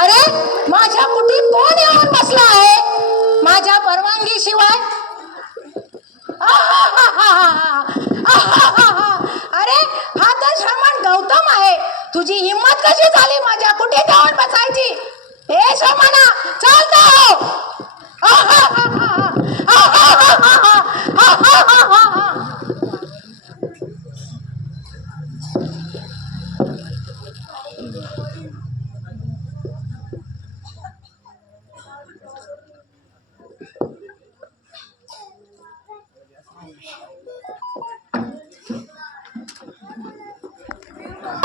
अरे माझ्या कुटीत कोण येऊन बसला आहे माझ्या परवानगी शिवाय? अरे हा तर श्रमण गौतम आहे. तुझी हिम्मत कशी झाली माझ्या कुटीत येऊन बसायची? हे श्रमणा चालता हो.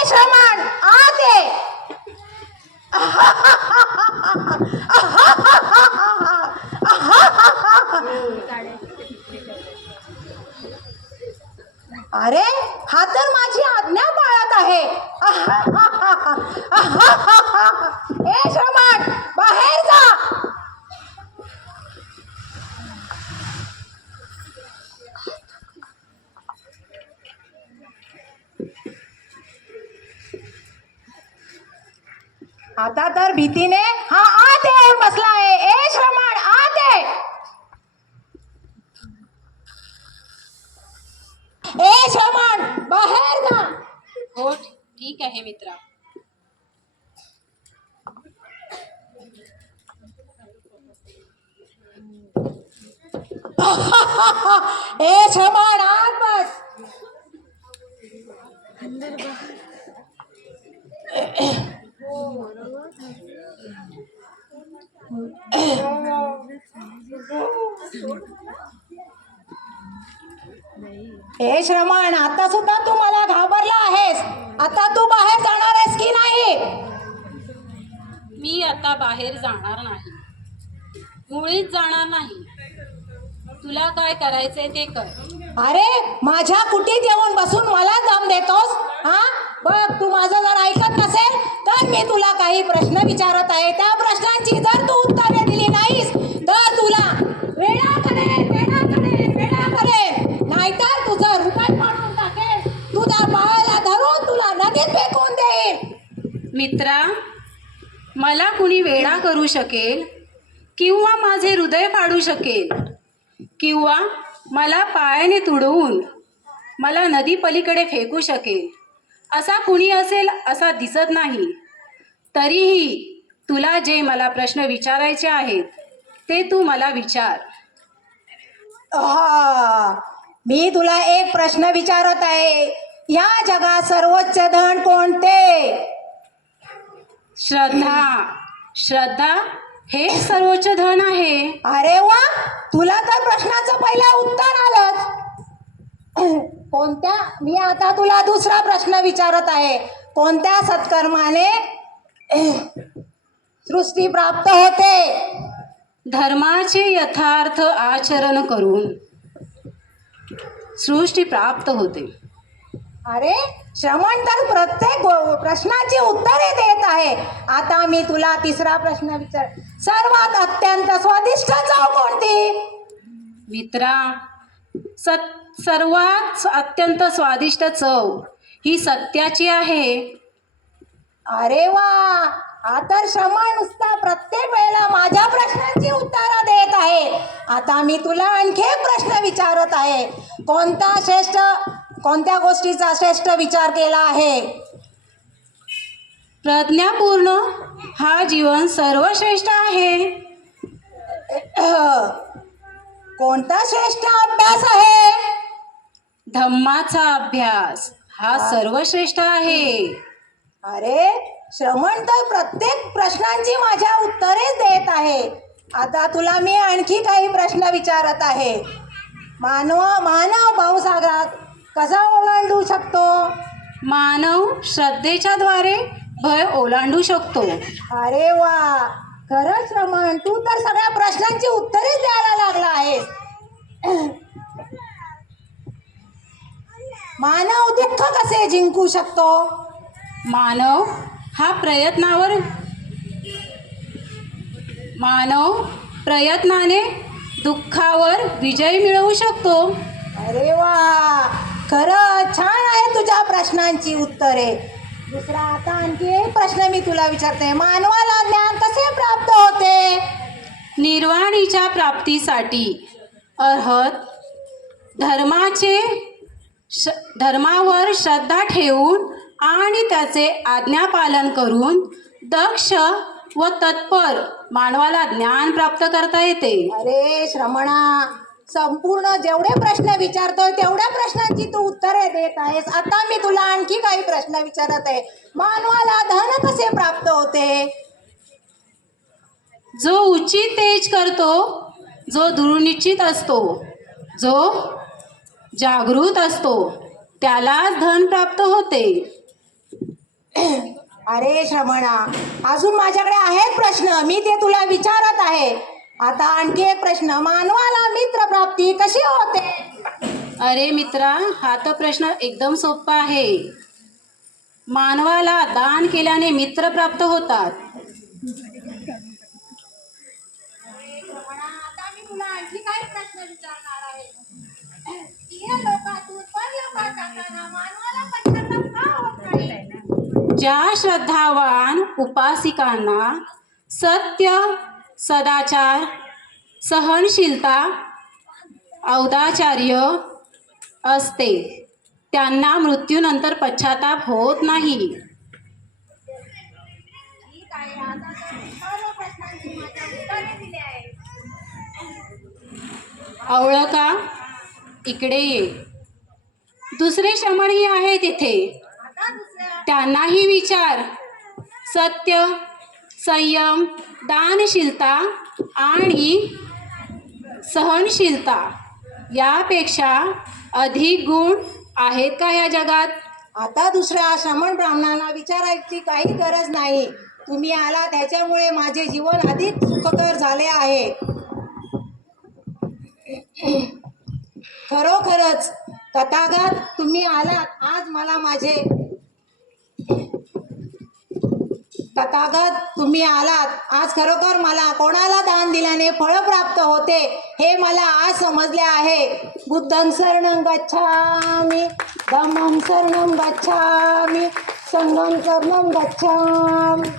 श्रमण आत ये. अरे हा तर माझी आज्ञा पाळत आहे. हे श्रमण बाहेर जा. आता तर भीतीने हा आत येऊन बसला आहे. ए श्रमण आत ये. ए श्रमण बाहेर जा. हो ठीक आहे मित्रा. ए श्रमण आत बस. हे श्रमण आता सुद्धा तू मला घाबरला आहेस. आता तू बाहेर जाणार आहेस की नाही? मी आता बाहेर जाणार नाही, मुळीच जाणार नाही. तुला काय करायचंय ते कर. अरे माझ्या कुटीत येऊन बसून मला दम देतोस? हा बघ, तू माझं जर ऐकत नसेल तर मी तुला काही प्रश्न विचारत आहे. त्या प्रश्नांची जर तू उत्तरे दिली नाहीस तर तुला वेडा करेन, वेडा करेन, वेडा करेन. नाहीतर तुझं हृदय फाडून टाकेन. तुझ्या पायाला धरून तुला नदीत फेकून देईन. मित्रा, मला कुणी वेडा करू शकेल किंवा माझे हृदय फाडू शकेल किंवा मला पायाने तुडवून मला नदी पलीकडे फेकू शकेल असा कुणी असेल असा दिसत नाही. तरीही तुला जे मला प्रश्न विचारायचे आहेत ते तू मला विचार. मी तुला एक प्रश्न विचारत आहे. या जगात सर्वोच्च धन कोणते? श्रद्धा. श्रद्धा हे सर्वोच्च धन आहे. अरे वा, तुला तर प्रश्नाचं पहिलं उत्तर आलंच. कोणत्या, मी आता तुला दुसरा प्रश्न विचारत आहे. कोणत्या सत्कर्माने सृष्टी प्राप्त होते? धर्माचे यथार्थ आचरण करून सृष्टी प्राप्त होते. अरे श्रमण तर प्रत्येक प्रश्नाची उत्तरे देत आहे. आता मी तुला तिसरा प्रश्न विचार. सर्वात अत्यंत स्वादिष्ट चव कोणती? मित्रा, सर्वात अत्यंत स्वादिष्ट चव ही सत्याची आहे. अरे वा, हा तर श्रमण नुसता प्रत्येक वेळेला माझ्या प्रश्नांची उत्तरं देत आहे. आता मी तुला आणखी एक प्रश्न विचारत आहे. कोणत्या गोष्टीचा श्रेष्ठ विचार केला आहे? प्रज्ञापूर्ण हा जीवन सर्वश्रेष्ठ आहे. कोणता श्रेष्ठ अभ्यास आहे? धम्माचा अभ्यास हा सर्वश्रेष्ठ आहे. अरे श्रमण तर प्रत्येक प्रश्नांची माझ्या उत्तरे देत आहे. आता तुला मी आणखी काही प्रश्न विचारत आहे. मानव भावसागरात कसा ओलांडू शकतो? मानव श्रद्धेच्या द्वारे भय ओलांडू शकतो. अरे वा, खरंच श्रमण तू तर सगळ्या प्रश्नांची उत्तरे द्यायला लागला आहेस. मानव दुःख कसे जिंकू शकतो? मानव प्रयत्नाने दुःखावर विजय मिळवू शकतो. अरे वा, खरं छान आहे तुझ्या प्रश्नांची उत्तरे. दुसरा आता आणखी एक प्रश्न मी तुला विचारते, मानवाला ज्ञान कसे प्राप्त होते? निर्वाणीच्या प्राप्तीसाठी अर्हत धर्मावर श्रद्धा ठेवून आणि त्याचे आज्ञापालन करून दक्ष व तत्पर मानवाला ज्ञान प्राप्त करता येते. अरे श्रमणा, संपूर्ण जेवढे प्रश्न विचारतोय तेवढ्या प्रश्नांची तू उत्तरे देत आहेस. आता मी तुला आणखी काही प्रश्न विचारत आहे. मानवाला धन कसे प्राप्त होते? जो उचित तेज करतो, जो दृढनिश्चित असतो, जो जागृत असतो, त्यालाच धन प्राप्त होते. अरे श्रमणा, अजून माझ्याकडे आहेत प्रश्न, मी ते तुला विचारत आहे. आता आणखी एक प्रश्न, मानवाला मित्र प्राप्ती कशी होते? अरे मित्रा, हा तर प्रश्न एकदम सोपा आहे. मानवाला दान केल्याने मित्र प्राप्त होतात. आता मी तुला आणखी काही प्रश्न विचारणार आहे. लोकातून परलोकात जाताना मानवाला पश्चाताप का होत नाही? ज्या श्रद्धावान उपासिकांना सत्य, सदाचार, सहनशीलता, औदाचार्य असते, त्यांना मृत्यूनंतर पश्चाताप होत नाही. ठीक आहे, आता तर सर्व प्रश्नांची माझ्या उत्तरे दिली आहेत. आवळका, इकडे ये. दुसरे श्रमणही आहेत इथे, आता दुसऱ्या त्यांनाही विचार. सत्य, संयम, दानशीलता आणि सहनशीलता यापेक्षा अधिक गुण आहेत का या जगात? आता दुसऱ्या श्रमण ब्राह्मणांना विचारायची काही गरज नाही. तुम्ही आला त्याच्यामुळे माझे जीवन अधिक सुखकर झाले आहे. खरोखरच तथागत तुम्ही आलात आज मला माझे तथागत तुम्ही आलात आज खरोखर मला कोणाला दान दिल्याने फळ प्राप्त होते हे मला आज समजले आहे. बुद्धं शरणं गच्छामि, धम्मं शरणं गच्छामि, संघं शरणं गच्छामि.